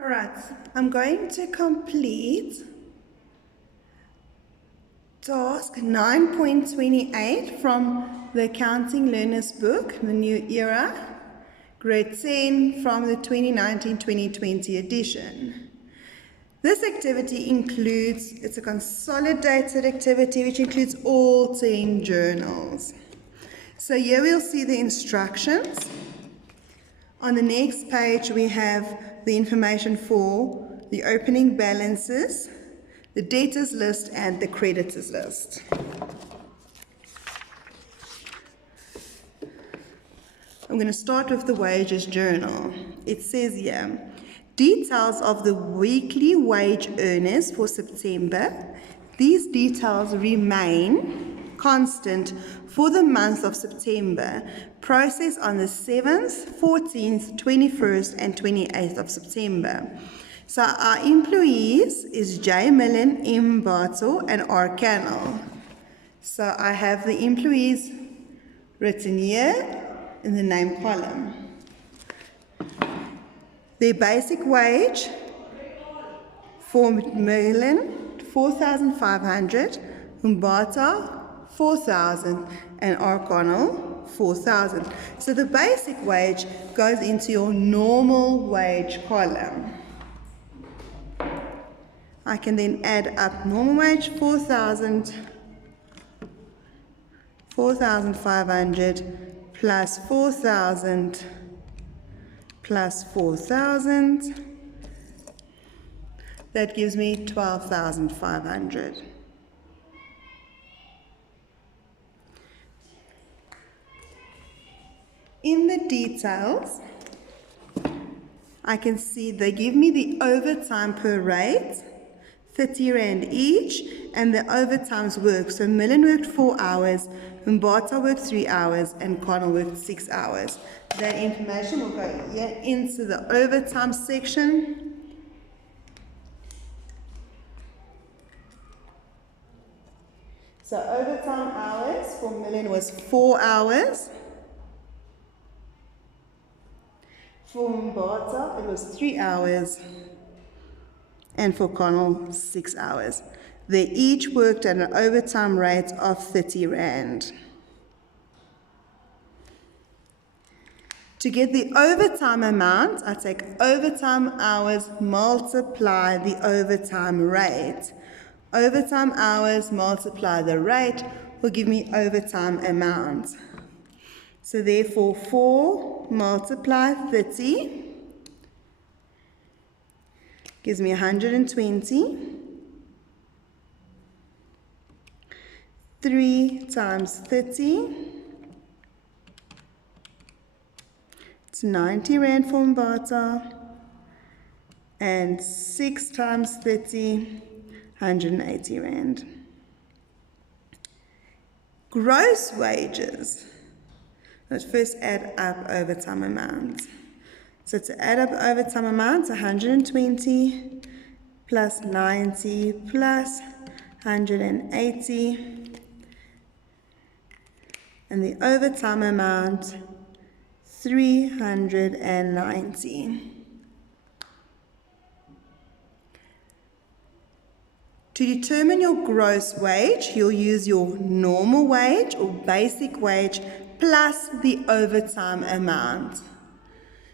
Alright, I'm going to complete task 9.28 from the Accounting Learner's Book, the New Era, Grade 10 from the 2019-2020 edition. This activity includes, it's a consolidated activity which includes all 10 journals. So here we'll see the instructions. On the next page we have the information for the opening balances, the debtors list and the creditors list. I'm going to start with the wages journal. It says here, details of the weekly wage earners for September. These details remain constant for the month of September, processed on the 7th, 14th, 21st and 28th of September. So our employees is J. Millen, M. Bartle and R. Cannell. So I have the employees written here in the name column. Their basic wage for Millen, 4,500, Umbata, 4,000, and Arconnell, 4,000. So the basic wage goes into your normal wage column. I can then add up normal wage, 4,500 plus 4,000 plus 4,000. That gives me 12,500. In the details, I can see they give me the overtime per rate, 30 Rand each, and the overtimes worked. So Millen worked 4 hours, Umbata worked 3 hours, and Connell worked 6 hours. That information will go here into the overtime section. So overtime hours for Millen was 4 hours. For Umbata, it was 3 hours. And for Connell, 6 hours. They each worked at an overtime rate of 30 Rand. To get the overtime amount, I take overtime hours multiply the overtime rate. Overtime hours multiply the rate will give me overtime amount. So therefore 4 multiply 30 gives me 120. 3 times 30, it's 90 Rand for Mbata, and 6 times 30, 180 Rand. Gross wages. Let's first add up overtime amounts. So to add up overtime amounts, 120 plus 90 plus 180. And the overtime amount, 390. To determine your gross wage, you'll use your normal wage or basic wage plus the overtime amount.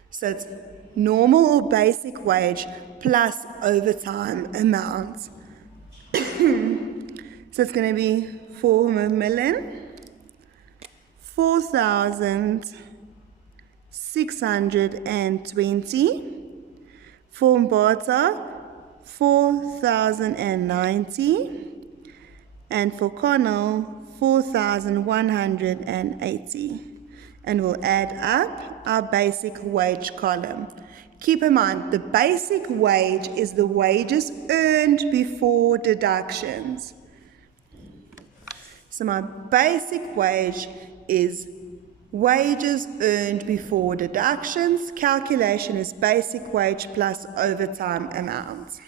So it's normal or basic wage plus overtime amount. So it's going to be for Millen, 4,620. For Mbata, 4,090. And for Connell, 4,180. And we'll add up our basic wage column. Keep in mind, the basic wage is the wages earned before deductions. So my basic wage is wages earned before deductions. Calculation is basic wage plus overtime amount.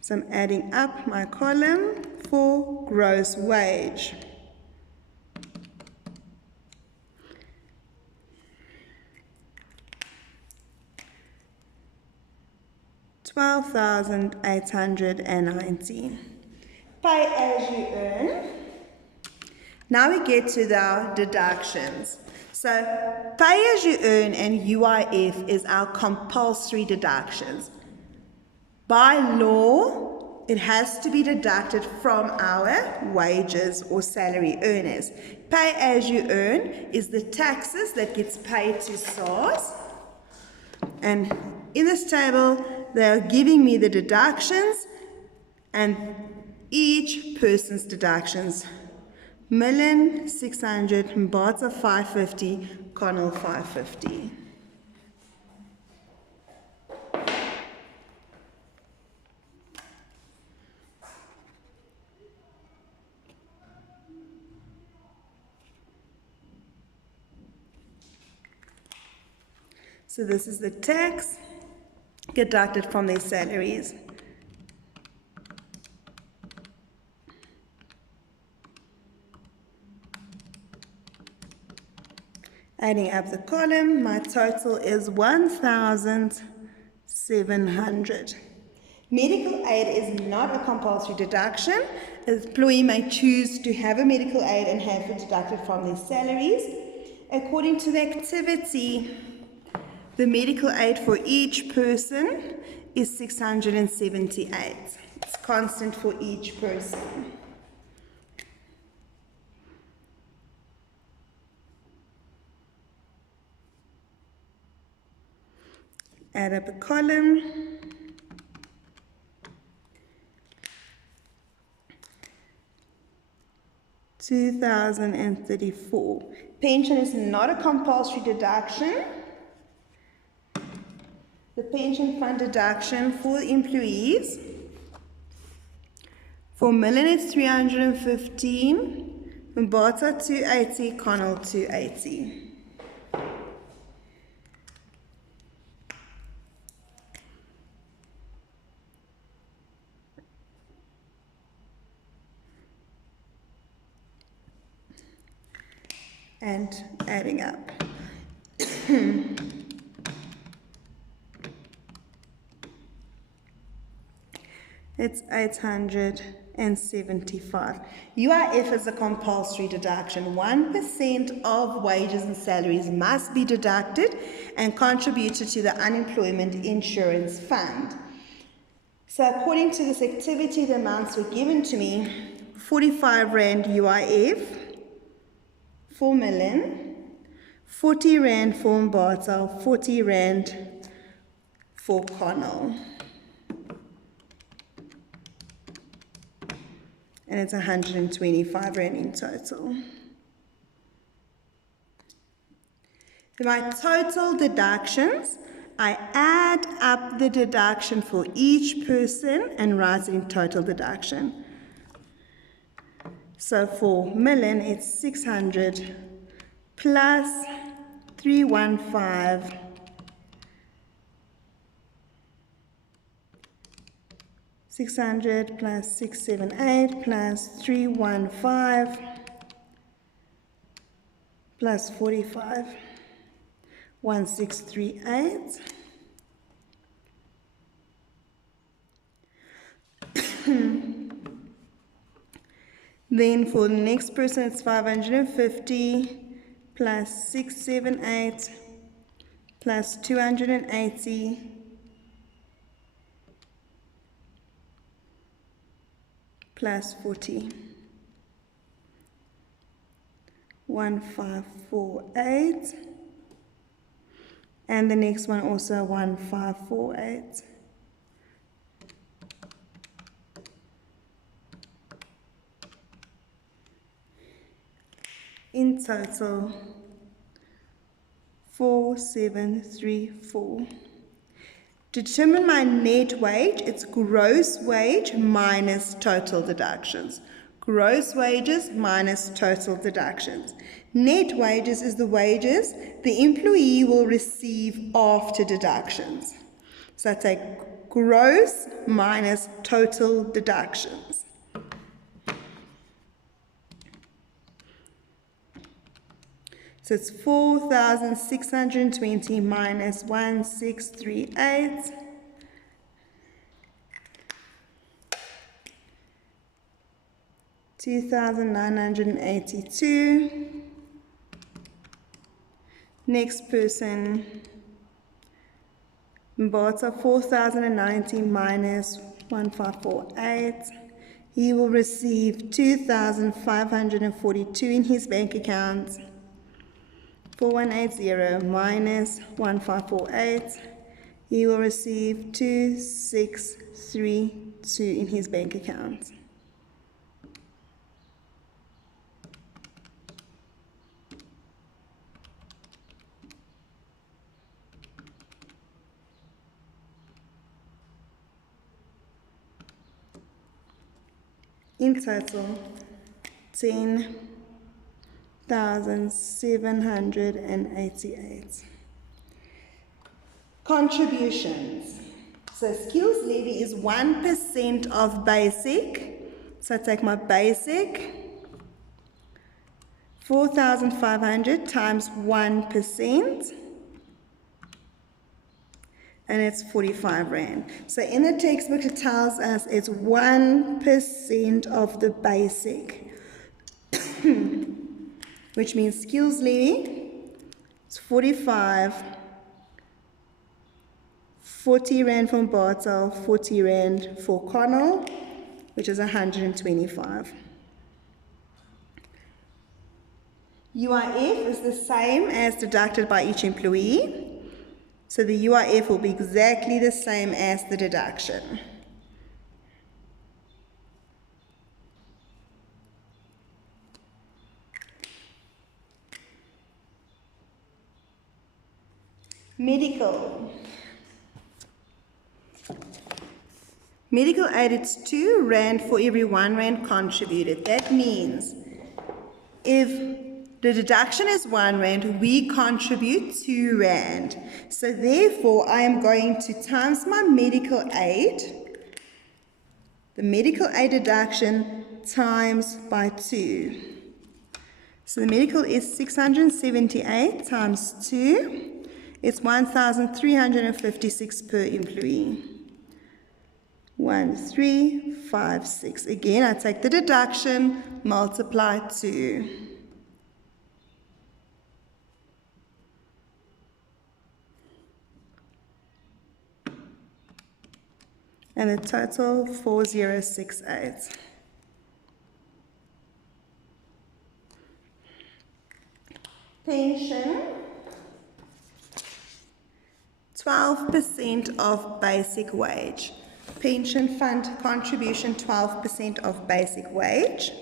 So I'm adding up my column for gross wage. 12,890. Pay as you earn. Now we get to the deductions. So pay as you earn and UIF is our compulsory deductions. By law, it has to be deducted from our wages or salary earners. Pay as you earn is the taxes that gets paid to SARS. And in this table, they're giving me the deductions and each person's deductions. Millen 600, Mbata 550, Connell 550. So this is the tax deducted from their salaries. Adding up the column, my total is 1,700. Medical aid is not a compulsory deduction. An employee may choose to have a medical aid and have it deducted from their salaries. According to the activity, the medical aid for each person is 678. It's constant for each person. Add up a column. $2,034. Pension is not a compulsory deduction. The pension fund deduction for employees. For Millen it's 315, Mbata 280, Connell 280. And adding up. It's 875. UIF is a compulsory deduction. 1% of wages and salaries must be deducted and contributed to the unemployment insurance fund. So according to this activity, the amounts were given to me: 45 Rand UIF, 4 million, 40 Rand for Mbata, 40 Rand for Connell. And it's 125 Rand in total. My total deductions, I add up the deduction for each person and write it in total deduction. So for Millen, it's 600 plus 315 600 plus 678 plus 315 plus 45, 1638. Then for the next person, it's 550 plus 678 plus 280 plus 40. 1548. And the next one also 1548. In total, 4734. Determine my net wage. It's gross wage minus total deductions. Gross wages minus total deductions. Net wages is the wages the employee will receive after deductions. So I take gross minus total deductions. So it's 4,620 minus 1638 2,982. Next person, Mbata, 4,090 minus 1,548. He will receive 2,542 in his bank account. 4180 minus 1548. He will receive 2632 in his bank account. In total, 10,788. Contributions. So skills levy is 1% of basic. So I take my basic, 4,500 times 1%, and it's 45 Rand. So in the textbook it tells us it's 1% of the basic, which means skills levy is 45, 40 Rand from Bartel, 40 Rand for Connell, which is 125. UIF is the same as deducted by each employee. So the UIF will be exactly the same as the deduction. Medical. Medical aid, it's 2 Rand for every 1 Rand contributed. That means if the deduction is 1 Rand, we contribute 2 Rand. So therefore, I am going to times my medical aid, the medical aid deduction times by 2. So the medical is 678 times 2. It's 1,356 per employee. 1,356. Again, I take the deduction, multiply 2. And the total, 4,068. Pension, 12% of basic wage. Pension fund contribution, 12% of basic wage.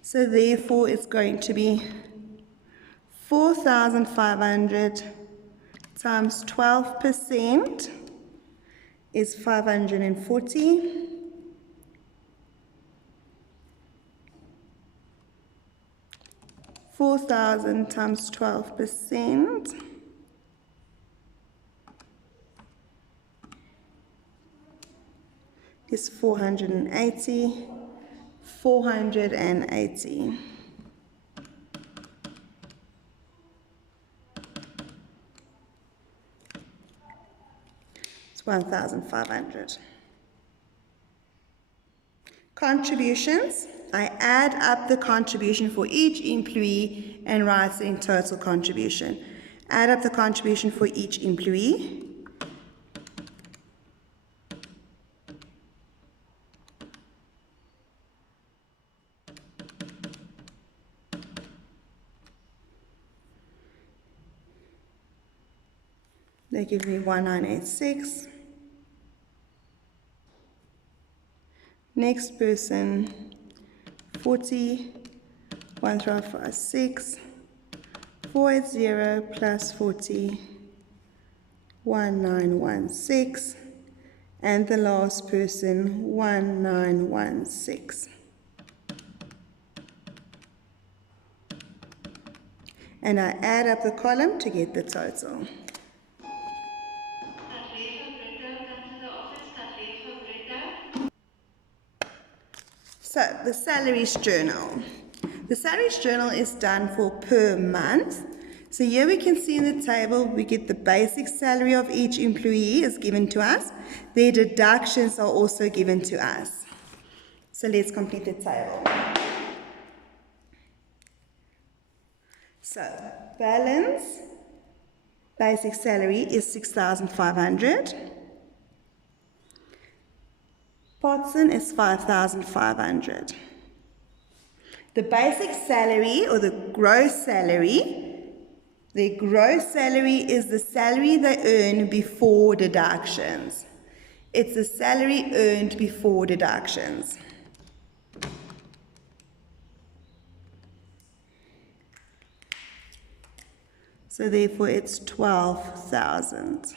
So therefore it's going to be 4,500 times 12% is 540. 4,000 times 12% is 480. 480. It's 1,500. Contributions. I add up the contribution for each employee and write in total contribution. Add up the contribution for each employee. They give me 1986. Next person, 40, 1356, 480 plus 40, 1916, and the last person, 1916. And I add up the column to get the total. So, the Salaries Journal. The Salaries Journal is done for per month. So here we can see in the table, we get the basic salary of each employee is given to us. Their deductions are also given to us. So let's complete the table. So balance, basic salary is 6,500. Potson is 5,500. The basic salary or the gross salary, their gross salary is the salary they earn before deductions. It's the salary earned before deductions. So therefore it's 12,000.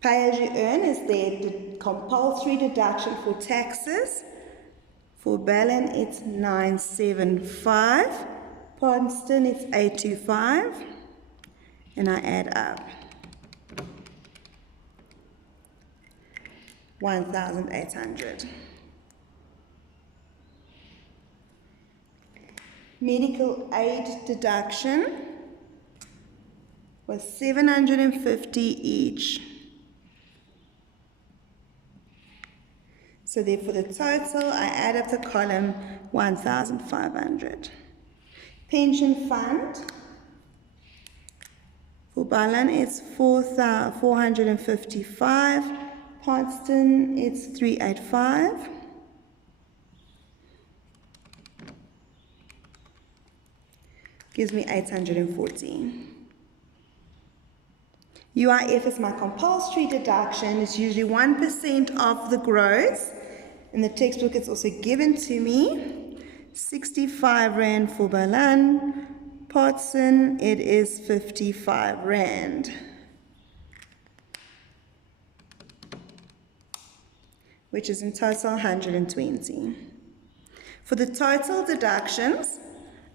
Pay as you earn is their compulsory deduction for taxes. For Ballon it's 975. Ponston it's 825. And I add up. 1,800. Medical aid deduction was 750 each. So therefore the total, I add up the column 1,500. Pension fund, for Balan it's 455, Potsdam it's 385. Gives me 814. UIF is my compulsory deduction. It's usually 1% of the gross. In the textbook, it's also given to me. 65 Rand for Balan. Potson, it is 55 Rand. Which is in total 120. For the total deductions,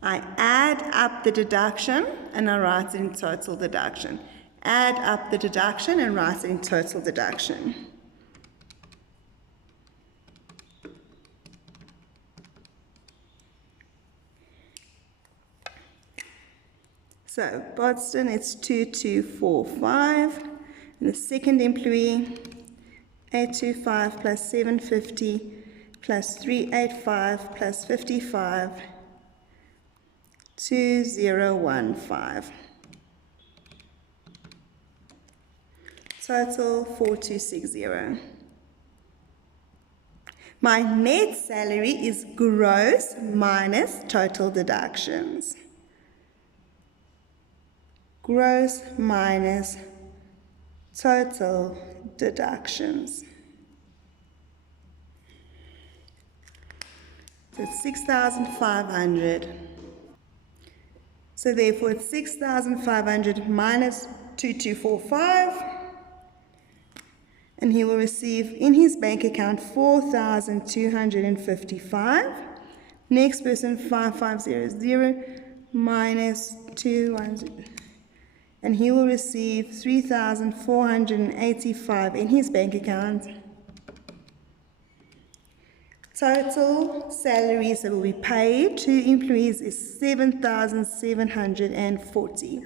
I add up the deduction and I write it in total deduction. Add up the deduction and write it in total deduction. So, Boston, it's 2245. And the second employee, 825 plus 750 plus 385 plus 55, 2015. Total 4260. My net salary is gross minus total deductions. Gross minus total deductions. So it's 6,500. So therefore it's 6,500 minus 2245. And he will receive in his bank account 4,255. Next person 5500 minus 210. And he will receive 3,485 in his bank account. Total salaries that will be paid to employees is 7,740.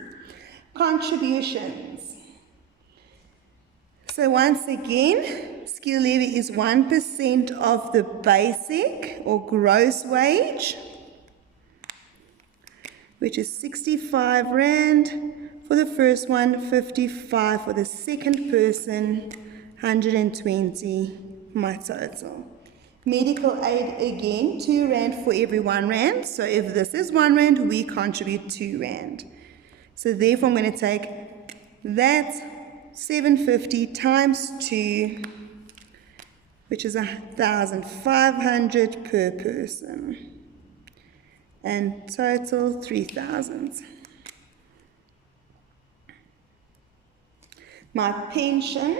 Contributions. So once again, skill levy is 1% of the basic or gross wage, which is 65 Rand. For the first one, 55 for the second person, 120 my total. Medical aid again, 2 Rand for every 1 Rand. So if this is 1 Rand, we contribute 2 Rand. So therefore I'm going to take that 750 times 2, which is 1,500 per person. And total 3,000. My pension,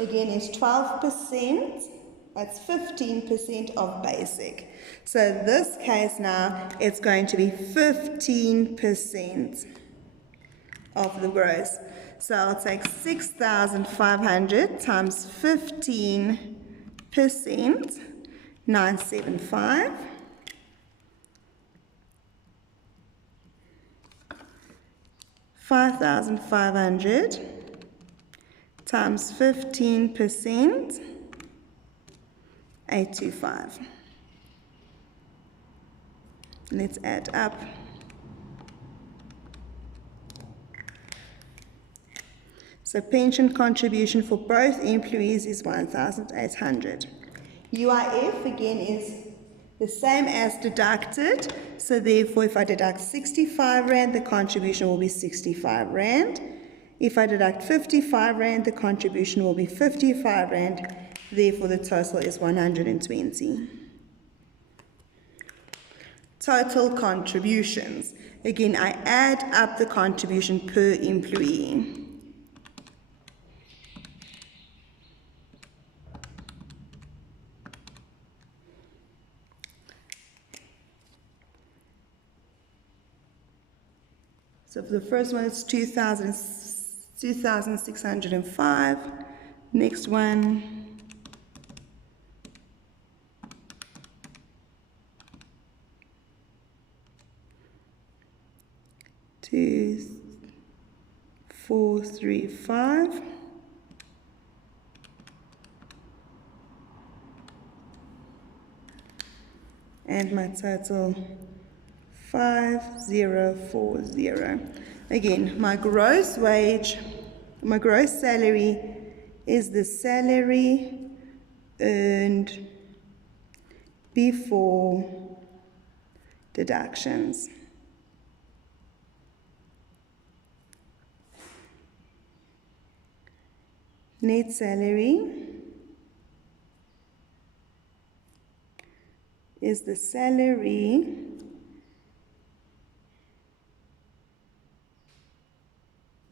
again, is 12%. That's 15% of basic. So in this case now, it's going to be 15% of the gross. So I'll take 6,500 times 15%, 975. 5,500 times 15%, 825. Let's add up. So pension contribution for both employees is 1,800. UIF again is the same as deducted. So therefore, if I deduct 65 Rand, the contribution will be 65 Rand. If I deduct 55 Rand, the contribution will be 55 Rand. Therefore, the total is 120. Total contributions. Again, I add up the contribution per employee. So for the first one, it's 2,605. Next one, two, 4, 3, 5. And my total 5040. Again, my gross wage, my gross salary is the salary earned before deductions. Net salary is the salary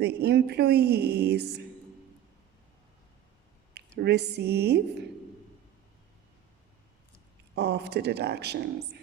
the employees receive after deductions.